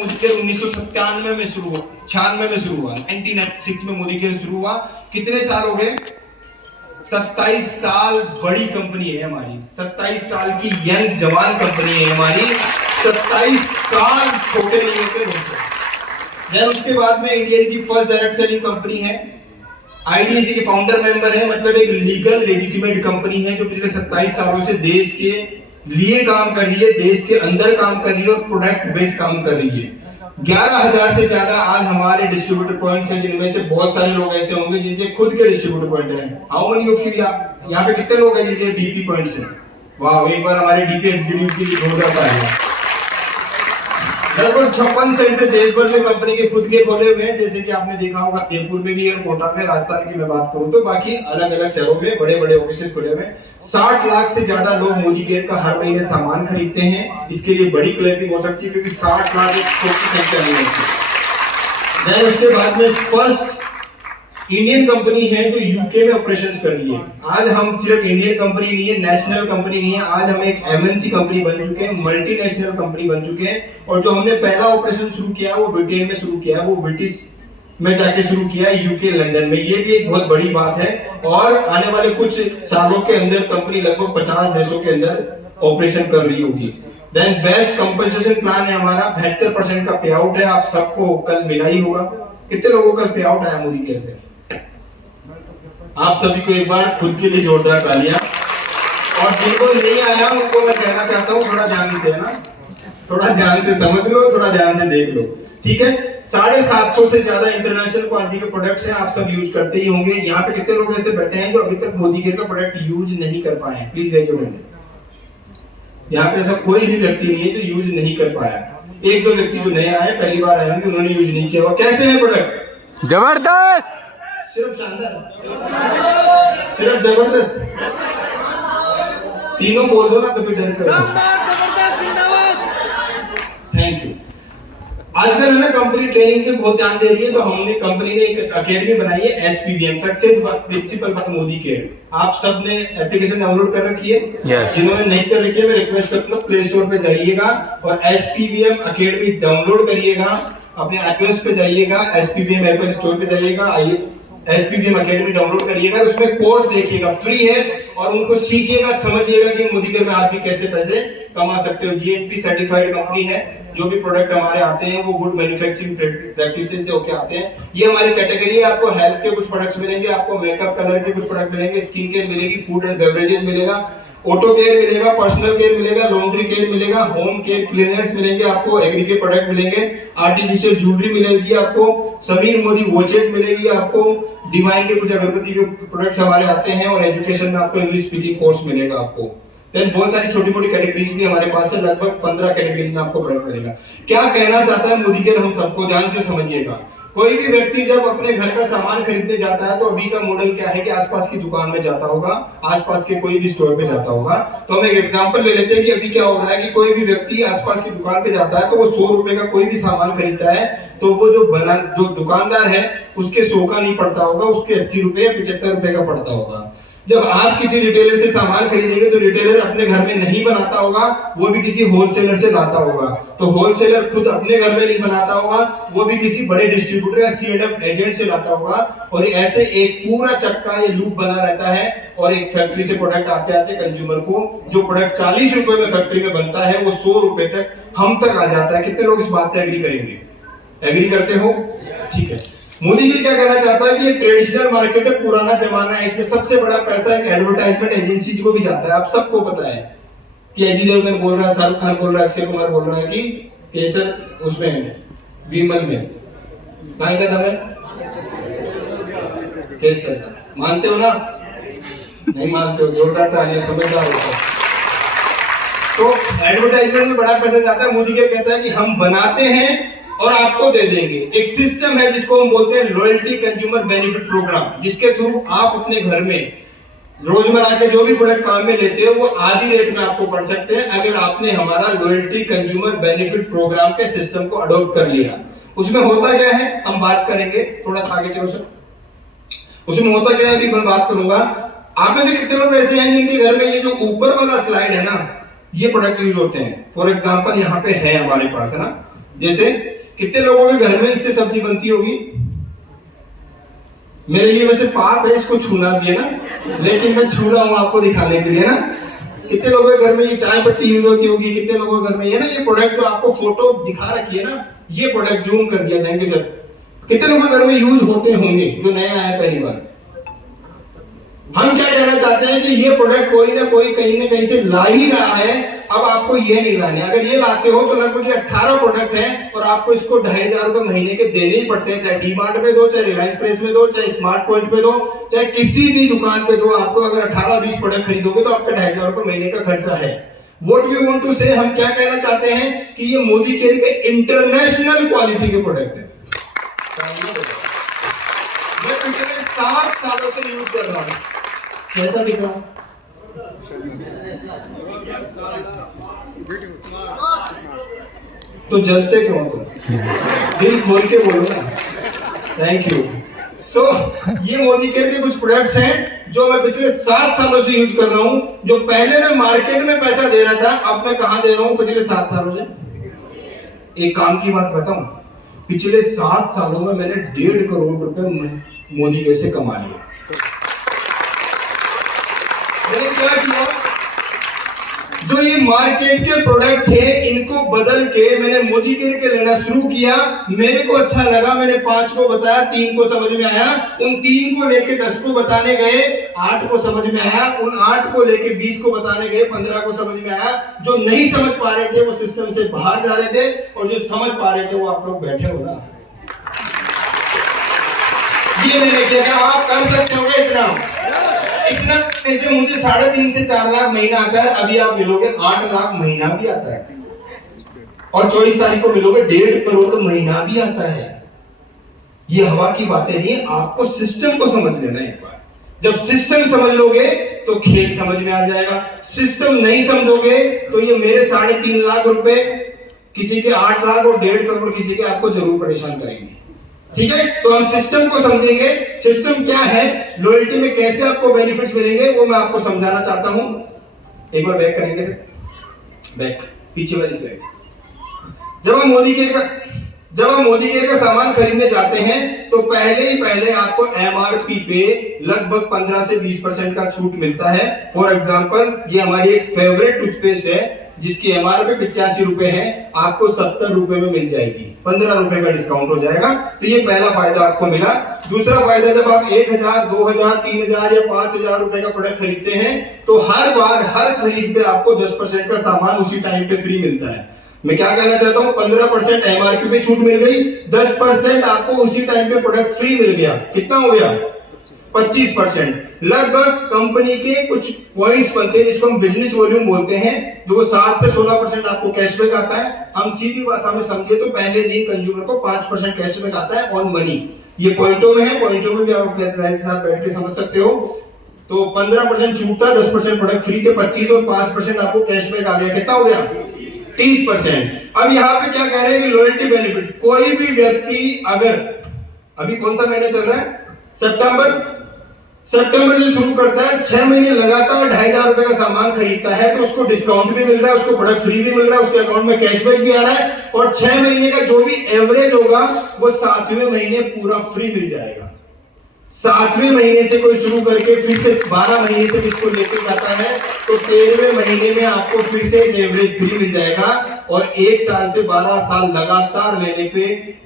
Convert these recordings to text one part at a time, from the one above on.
Modi care 1997 में शुरू हुआ, 96 में शुरू हुआ, 1996 में मोदी केयर शुरू हुआ। कितने साल हो गए? 27 साल बड़ी कंपनी है हमारी, 27 साल की यंग जवान कंपनी है हमारी, 27 साल छोटे नहीं होते दोस्तों। देन उसके बाद में इंडिया की फर्स्ट डायरेक्ट सेलिंग कंपनी है, आईडीएसी के फाउंडर मेंबर है, मतलब एक लीगल लेजिटिमेट कंपनी है जो पिछले 27 सालों से देश के लिए काम कर रही है, देश के अंदर काम कर रही है और प्रोडक्ट बेस्ड काम कर रही है। 11,000 से ज्यादा आज हमारे डिस्ट्रीब्यूटर पॉइंट्स हैं, जिनमें से बहुत सारे लोग ऐसे होंगे जिनके खुद के डिस्ट्रीब्यूटर पॉइंट हैं। हाउ मेनी ऑफ यू यहाँ पे कितने लोग हैं जिनके डीपी पॉइंट्स हैं? वाह, एक बार हमारे डीपी एग्जीक्यूटिव के लिए जोरदार तालियां। लगभग 56 सेंटर देश भर में कंपनी के खुद के खोले हुए हैं, जैसे कि आपने देखा होगा जयपुर में भी है, कोटा में, राजस्थान की मैं बात करूं तो बाकी अलग अलग शहरों में बड़े बड़े ऑफिसेस खुले हुए हैं। 60 लाख से ज्यादा लोग मोदी केयर का हर महीने सामान खरीदते हैं। इसके लिए बड़ी क्लैपिंग हो सकती है क्योंकि 60 लाख एक छोटी संख्या नहीं होती। देन उसके बाद में फर्स्ट इंडियन कंपनी है जो यूके में ऑपरेशंस कर रही है। आज हम सिर्फ इंडियन कंपनी नहीं है, नेशनल कंपनी नहीं है, आज हम एक एमएनसी कंपनी बन चुके हैं, मल्टीनेशनल कंपनी बन चुके हैं। और जो हमने पहला ऑपरेशन शुरू किया वो ब्रिटेन में शुरू किया, वो ब्रिटिश में जाके शुरू किया, यूके लंदन में। ये भी एक बहुत बड़ी बात है और आने वाले कुछ सालों के अंदर कंपनी लगभग 50 देशों के अंदर ऑपरेशन कर रही होगी। देन बेस्ट कंपनसेशन प्लान है हमारा, 72% का पे आउट है। आप सबको कल मिला ही होगा। कितने लोगों का पे आउट आया मोदी केयर से? आप सभी को एक बार खुद के लिए जोरदार तालियां। और जिनको नहीं आया उनको मैं कहना चाहता हूँ थोड़ा ध्यान से, है ना, थोड़ा ध्यान से समझ लो, थोड़ा ध्यान से देख लो, ठीक है। 750 से ज्यादा इंटरनेशनल क्वालिटी के प्रोडक्ट्स हैं, आप सब यूज करते ही होंगे। यहाँ पे कितने लोग ऐसे बैठे हैं जो अभी तक मोदी केयर का प्रोडक्ट यूज नहीं कर पाए हैं? Please raise your hand. यहाँ पे ऐसा कोई भी व्यक्ति नहीं है जो यूज नहीं कर पाया। एक दो व्यक्ति जो नए आए, पहली बार आए होंगे, उन्होंने यूज नहीं किया हुआ। कैसे है प्रोडक्ट? जबरदस्त, सिर्फ शानदार, सिर्फ जबरदस्त, तीनों बोल दो ना तो फिर डर कर। शानदार, जबरदस्त, जिंदाबाद। Thank you. आजकल है ना कंपनी ट्रेनिंग पे बहुत ध्यान दे रही है, तो हमने कंपनी ने एक अकेडमी बनाई है, SPVM, success principle for Modi care. आप सब ने एप्लीकेशन डाउनलोड कर रखी है? yes. जिन्होंने नहीं कर रखी है मैं रिक्वेस्ट करता हूँ प्ले स्टोर पे जाइएगा और एसपीवीएम अकेडमी डाउनलोड करिएगा, अपने iOS पे जाइएगा, एसपीवीएम एप्पल स्टोर पे जाइएगा, एसपीवीएम अकेडमी डाउनलोड करिएगा, उसमें कोर्स देखिएगा, फ्री है, और उनको सीखिएगा, समझिएगा कि मोदी केयर में आप भी कैसे पैसे कमा सकते हो। जीएमपी सर्टिफाइड कंपनी है, जो भी प्रोडक्ट हमारे आते हैं वो गुड मैन्युफैक्चरिंग प्रैक्टिसेस से होके आते हैं। ये हमारी कैटेगरी है। आपको हेल्थ के कुछ प्रोडक्ट्स मिलेंगे, आपको मेकअप कलर के कुछ प्रोडक्ट मिलेंगे, स्किन केयर मिलेगी, फूड एंड बेवरेजेस मिलेगा, ऑटो केयर मिलेगा, पर्सनल केयर मिलेगा, लॉन्ड्री केयर मिलेगा, होम केयर क्लीनर्स मिलेंगे, आपको एग्री के प्रोडक्ट मिलेंगे, आर्टिफिशियल ज्वेलरी मिलेगी, आपको समीर मोदी वॉचेस मिलेगी, आपको डिवाइन के कुछ अगरबत्ती के प्रोडक्ट्स हमारे आते हैं, और एजुकेशन में आपको इंग्लिश स्पीकिंग कोर्स मिलेगा आपको। देन बहुत सारी छोटी मोटी कैटेगरीज भी हमारे पास है, लगभग 15 कैटेगरीज में आपको प्रोडक्ट मिलेगा। क्या कहना चाहता है मोदी केयर, हम सबको ध्यान से समझिएगा। कोई भी व्यक्ति जब अपने घर का सामान खरीदने जाता है तो अभी का मॉडल क्या है कि आसपास की दुकान में जाता होगा, आसपास के कोई भी स्टोर पे जाता होगा। तो हम एक एग्जांपल ले लेते हैं कि अभी क्या हो रहा है कि कोई भी व्यक्ति आसपास की दुकान पे जाता है तो वो 100 रुपए का कोई भी सामान खरीदता है, तो वो जो दुकानदार है उसके 100 का नहीं पड़ता होगा, उसके 80 रुपए या 75 रुपए का पड़ता होगा। जब आप किसी रिटेलर से सामान खरीदेंगे तो रिटेलर अपने घर में नहीं बनाता होगा, वो भी किसी होलसेलर से लाता होगा। तो होलसेलर खुद अपने घर में नहीं बनाता होगा, वो भी किसी बड़े डिस्ट्रीब्यूटर या C&F एजेंट से लाता होगा। और ऐसे एक पूरा चक्का, ये लूप बना रहता है, और एक फैक्ट्री से प्रोडक्ट आते आते कंज्यूमर को, जो प्रोडक्ट 40 रुपए में फैक्ट्री में बनता है वो 100 रुपए तक हम तक आ जाता है। कितने लोग इस बात से एग्री करेंगे? एग्री करते हो? ठीक है। मोदी जी क्या कहना चाहता है कि ये ट्रेडिशनल मार्केट है, पुराना जमाना है, इसमें सबसे बड़ा पैसा एक एडवर्टाइजमेंट एजेंसी को भी जाता है। आप सबको पता है कि अजय देवगन बोल रहा है, शाहरुख खान बोल रहा है, अक्षय कुमार बोल रहा है कि केसर उसमें विमल में काय का दम है, केसर। मानते हो ना? नहीं मानते हो? जोरदार तालियां, समझदार हो। तो एडवर्टाइजमेंट में बड़ा पैसा जाता है। मोदी केयर कहता है कि हम बनाते हैं और आपको दे देंगे। एक सिस्टम है जिसको हम बोलते हैं लॉयल्टी कंज्यूमर बेनिफिट प्रोग्राम, जिसके थ्रू आप अपने घर में रोजमर्रा के जो भी प्रोडक्ट काम में लेते हो वो आधी रेट में आपको पड़ सकते हैं अगर आपने हमारा लॉयल्टी कंज्यूमर बेनिफिट प्रोग्राम के सिस्टम को अडॉप्ट कर लिया। उसमें होता क्या है हम बात करेंगे, थोड़ा सा आगे चलो सर। उसमें होता क्या है अभी मैं बात करूंगा। आप में से कितने लोग ऐसे हैं जिनके घर में ये जो ऊपर वाला स्लाइड है ना, ये प्रोडक्ट यूज होते हैं? फॉर एग्जाम्पल यहाँ पे है हमारे पास, है ना, जैसे कितने लोगों के घर में इससे सब्जी बनती होगी? मेरे लिए वैसे पाप है इसको छूना भी, है ना, लेकिन मैं छू रहा हूं आपको दिखाने के लिए ना। कितने लोगों के घर में ये चाय पत्ती यूज होती होगी? कितने लोगों के घर में ये ना, ये प्रोडक्ट जो आपको फोटो दिखा रखी है ना, ये प्रोडक्ट जूम कर दिया, थैंक यू सर। कितने लोगों के घर में यूज होते होंगे जो नए आए पहली बार? हम क्या कहना चाहते हैं कि ये प्रोडक्ट कोई ना कोई कहीं ना कहीं से ला ही रहा है, अब आपको ये नहीं लाने। अगर ये लाते हो तो लगभग ये 18 प्रोडक्ट हैं और आपको इसको 2500 रुपए महीने के देने ही पड़ते हैं, चाहे डी-मार्ट में दो, चाहे रिलायंस प्रेस में दो, चाहे स्मार्ट पॉइंट पे दो, चाहे किसी भी दुकान पे दो। आपको अगर 18-20 प्रोडक्ट खरीदोगे तो आपका 2500 रुपए महीने का खर्चा है। What we want to say, हम क्या कहना चाहते हैं कि ये मोदी केयर के इंटरनेशनल क्वालिटी के प्रोडक्ट है। मैं पिछले 7 सालों से यूज कर रहा हूं। कैसा दिख रहा हूं? तो जलते क्यों तुम? दिल खोल के बोलो ना। Thank you. सो ये मोदी केयर के कुछ प्रोडक्ट्स हैं जो मैं पिछले 7 सालों से यूज कर रहा हूं। जो पहले मैं मार्केट में पैसा दे रहा था, अब मैं कहां दे रहा हूं पिछले 7 सालों से? एक काम की बात बताऊं, पिछले 7 सालों में मैंने 1.5 करोड़ रुपए मोदी केयर से कमा लिया। मैंने क्या किया? जो ये मार्केट के प्रोडक्ट थे इनको बदल के मैंने मोदी केयर के लेना शुरू किया। मेरे को अच्छा लगा, मैंने 5 को बताया, 3 को समझ में आया, उन 3 को लेके 10 को बताने गए, 8 को समझ में आया, उन 8 को लेके 20 को बताने गए, 15 को समझ में आया। जो नहीं समझ पा रहे थे वो सिस्टम से बाहर जा रहे थे और जो समझ पा रहे थे वो आप लोग बैठे हो ना। ये मैंने किया, आप कर सकते हो इतना पैसे मुझे 3.5 से 4 लाख महीना आता है। अभी आप मिलोगे 8 लाख महीना भी आता है और 24 तारीख को मिलोगे 1.5 करोड़ महीना भी आता है। ये हवा की बातें नहीं है, आपको सिस्टम को समझ लेना एक बार। जब सिस्टम समझ लोगे तो खेल समझ में आ जाएगा। सिस्टम नहीं समझोगे तो ये मेरे 3.5 लाख रुपए, किसी के 8 लाख और 1.5 करोड़ किसी के आपको जरूर परेशान करेंगे। ठीक है, तो हम सिस्टम को समझेंगे। सिस्टम क्या है, लॉयल्टी में कैसे आपको बेनिफिट्स मिलेंगे, वो मैं आपको समझाना चाहता हूं। एक बार बैक करेंगे सर, बैक पीछे वाली स्लाइड। जब हम मोदी केयर का सामान खरीदने जाते हैं तो पहले आपको एमआरपी पे लगभग 15 से 20% का छूट मिलता है। फॉर एग्जांपल, ये हमारी एक फेवरेट टूथपेस्ट है जिसकी एमआरपी 85 रुपए है, आपको 70 रुपए में मिल जाएगी, 15 रुपए का डिस्काउंट हो जाएगा। तो ये पहला फायदा आपको मिला। दूसरा फायदा, जब आप 1000, 2000, 3000 या 5000 रुपए का प्रोडक्ट खरीदते हैं तो हर बार हर खरीद पे आपको 10% का सामान उसी टाइम पे फ्री मिलता है। मैं क्या कहना चाहता हूं, 15% एमआरपी पे छूट मिल गई, 10% आपको उसी टाइम पे प्रोडक्ट फ्री मिल गया। कितना हो गया? 25%। लगभग कंपनी के कुछ पॉइंट्स बनते हैं जिसको हम बिजनेस वॉल्यूम बोलते हैं, जो 7 से 16% आपको कैशबैक आता है। हम सीधी भाषा में समझिए तो पहले दिन कंज्यूमर को 5% कैशबैक आता है ऑन मनी। ये पॉइंटों में है, पॉइंटों में भी आप अपने क्लाइंट के साथ बैठ के समझ सकते हो। तो 15% छूट था, 10% प्रोडक्ट फ्री थे, 25 और 5% आपको कैशबैक आ गया। कितना हो गया? 30%। अब यहाँ पे क्या कह रहे हैं कि लॉयल्टी बेनिफिट, कोई भी व्यक्ति अगर, अभी कौन सा महीना चल रहा है? सितंबर से शुरू करता है, 6 महीने लगातार 2500 रुपए का सामान खरीदता है तो उसको डिस्काउंट भी मिल रहा है, उसको प्रोडक्ट फ्री भी मिल रहा है, उसके अकाउंट में कैशबैक भी आ रहा है और 6 महीने का जो भी एवरेज होगा वो 7वें महीने पूरा फ्री मिल जाएगा। 7वें महीने से कोई शुरू करके फिर से 12 महीने तक इसको लेके जाता है तो 13वें महीने में आपको फिर से एक एवरेज फ्री मिल जाएगा और 1 साल से 12 साल लगातार लेने पे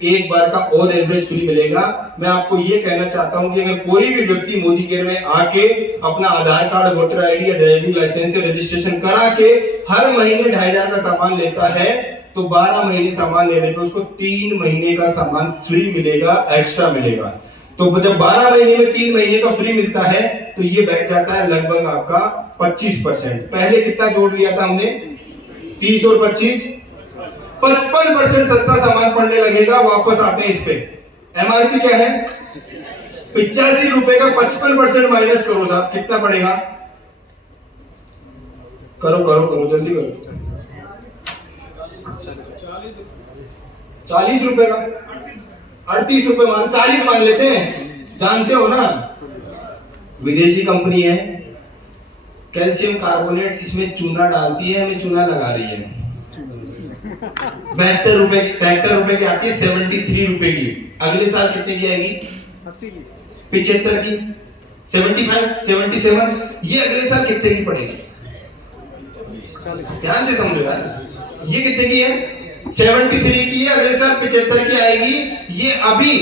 एक बार का और एवरेज फ्री मिलेगा। मैं आपको ये कहना चाहता हूं कि अगर कोई भी व्यक्ति मोदी केयर में आके अपना आधार कार्ड, वोटर आईडी या ड्राइविंग लाइसेंस से रजिस्ट्रेशन करा के हर महीने 2500 का सामान लेता है तो 12 महीने सामान लेने पे उसको 3 महीने का सामान फ्री मिलेगा, एक्स्ट्रा मिलेगा। तो जब 12 महीने में 3 महीने का फ्री मिलता है तो ये बैठ जाता है लगभग आपका 25%। पहले कितना जोड़ लिया था हमने? 30 और 25, 55% सस्ता सामान पड़ने लगेगा। वापस आते हैं इस पे, एमआरपी क्या है? 85 रुपए का 55% माइनस करो साहब, कितना पड़ेगा? करो जल्दी करो। 40 रुपए का, 38 रुपए मान, 40 मान लेते हैं। जानते हो ना, विदेशी कंपनी है, कैल्शियम कार्बोनेट इसमें चूना डालती है, हमें चूना लगा रही है। ₹73 की आती है, 73 रुपए की। अगले साल कितने की आएगी? 80 की 75 की, 75, 77। ये अगले साल कितने की पड़ेगी? 40 ध्यान से समझो यार, ये कितने की है? 73 की है, अगले साल 75 की आएगी। ये अभी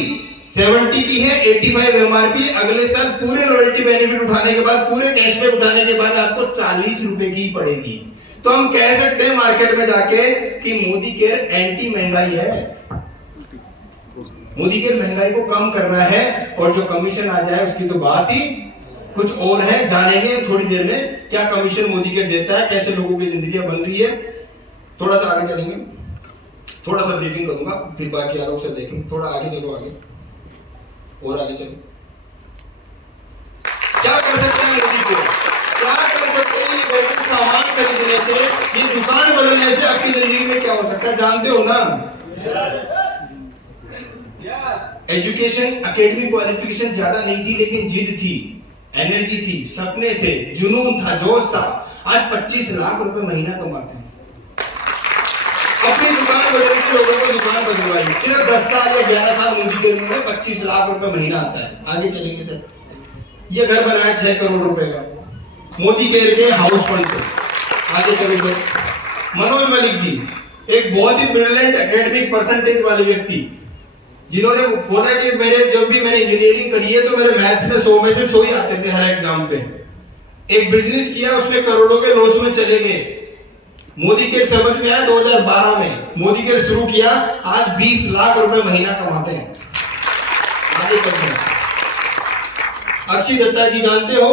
70 की है, 85 एमआरपी। अगले साल पूरे रॉयल्टी बेनिफिट उठाने के बाद, पूरे कैशबैक उठाने के बाद आपको 40 रुपए की पड़ेगी। तो हम कह सकते हैं मार्केट में जाके कि मोदी केयर एंटी महंगाई है, मोदी केयर महंगाई को कम कर रहा है। और जो कमीशन आ जाए उसकी तो बात ही कुछ और है। जानेंगे थोड़ी देर में क्या कमीशन मोदी केयर देता है, कैसे लोगों की जिंदगी बन रही है। थोड़ा सा आगे चलेंगे, थोड़ा सा ब्रीफिंग करूंगा, फिर बाकी आरोप से देखेंगे। थोड़ा आगे चलो, आगे और आगे चलो। क्या कर सकते हैं मोदी केयर? क्या कर सकते हैं? ये घर के सामान खरीदने से, ये दुकान बदलने से आपकी जिंदगी में क्या हो सकता है, जानते हो ना? एजुकेशन, एकेडमिक क्वालिफिकेशन ज्यादा नहीं थी, लेकिन जिद थी, एनर्जी थी, सपने थे, जुनून था, जोश था। आज 25 लाख रुपए महीना कमाते हैं। अपनी दुकान बदल के लोगों को दुकान बदलवाई। सिर्फ 10 साल या 11 साल मोदी के में 25 लाख रुपए महीना आता है। आगे चलेंगे सर। ये घर बनाया 6 करोड़ रुपए का मोदी केयर के हाउस फंड से। आगे चलो सर। मनोज मलिक जी एक बहुत ही ब्रिलियंट एकेडमिक परसेंटेज वाले व्यक्ति, जिन्होंने बोला कि जब भी मैंने इंजीनियरिंग करी है तो मेरे मैथ्स में 100 में से 100 ही आते थे हर एग्जाम पे। एक बिजनेस किया, उसमें करोड़ों के लॉस में चले गए। मोदी केयर समझ में आया 2012 में, मोदी केयर शुरू किया, आज 20 लाख रुपए महीना कमाते हैं। आगे चलते हैं। अक्षय दत्ता जी जानते हो?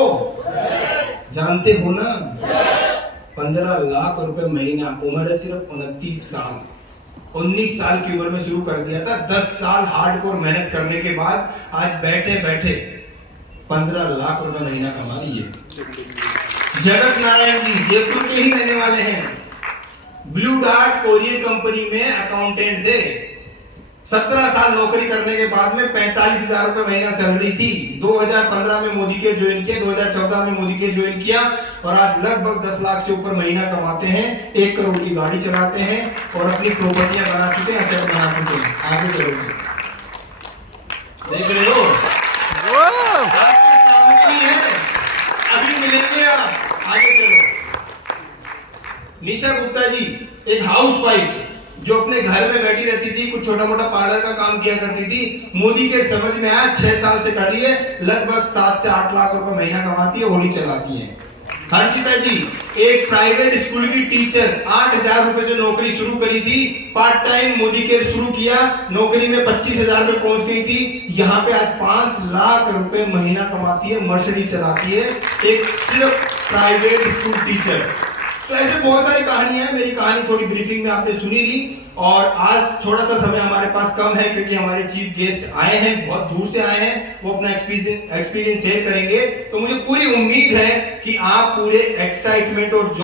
जानते हो ना? 15 लाख रुपए महीना, उम्र है सिर्फ 29 साल। 19 साल की उम्र में शुरू कर दिया था। 10 साल हार्डकोर मेहनत करने के बाद आज बैठे बैठे 15 लाख रुपए महीना कमा लिए। जगत नारायण जी जयपुर के ही रहने वाले हैं। ब्लू डार्ट कोरियर कंपनी में अकाउंटेंट थे। 17 साल नौकरी करने के बाद में 45,000 रुपए महीना सैलरी थी। 2015 में मोदी के ज्वाइन किया, 2014 में मोदी के ज्वाइन किया और आज लगभग 10 लाख से ऊपर महीना कमाते हैं। 1 करोड़ की गाड़ी चलाते हैं और अपनी प्रॉपर्टियां बना चुके हैं, असेट बना चुके हैं। आगे चलो, देख रहे हो आपके सामने ही है, अभी मिलेंगे आप। आगे चलो। निशा गुप्ता जी एक हाउसवाइफ जो अपने घर में बैठी रहती थी, कुछ छोटा मोटा पार्लर का काम किया करती थी। मोदी के समझ में आया, 6 साल से कर रही है, लगभग 7 से 8 लाख रुपए महीना कमाती है, होली चलाती है। हर्षिता जी एक प्राइवेट स्कूल की टीचर, 8,000 रुपए से नौकरी शुरू करी थी, पार्ट टाइम मोदी केयर शुरू किया, नौकरी में 25,000 पे पहुंच गई थी। यहाँ पे आज 5 लाख रुपए महीना कमाती है, मर्सिडीज चलाती है, एक सिर्फ प्राइवेट स्कूल टीचर। तो ऐसे बहुत सारी कहानियां हैं। मेरी कहानी थोड़ी ब्रीफिंग में आपने सुनी ली और आज थोड़ा सा समय हमारे पास कम है क्योंकि हमारे चीफ गेस्ट आए हैं, बहुत दूर से आए हैं, वो अपना एक्सपीरियंस शेयर करेंगे। तो मुझे पूरी उम्मीद है कि आप पूरे एक्साइटमेंट और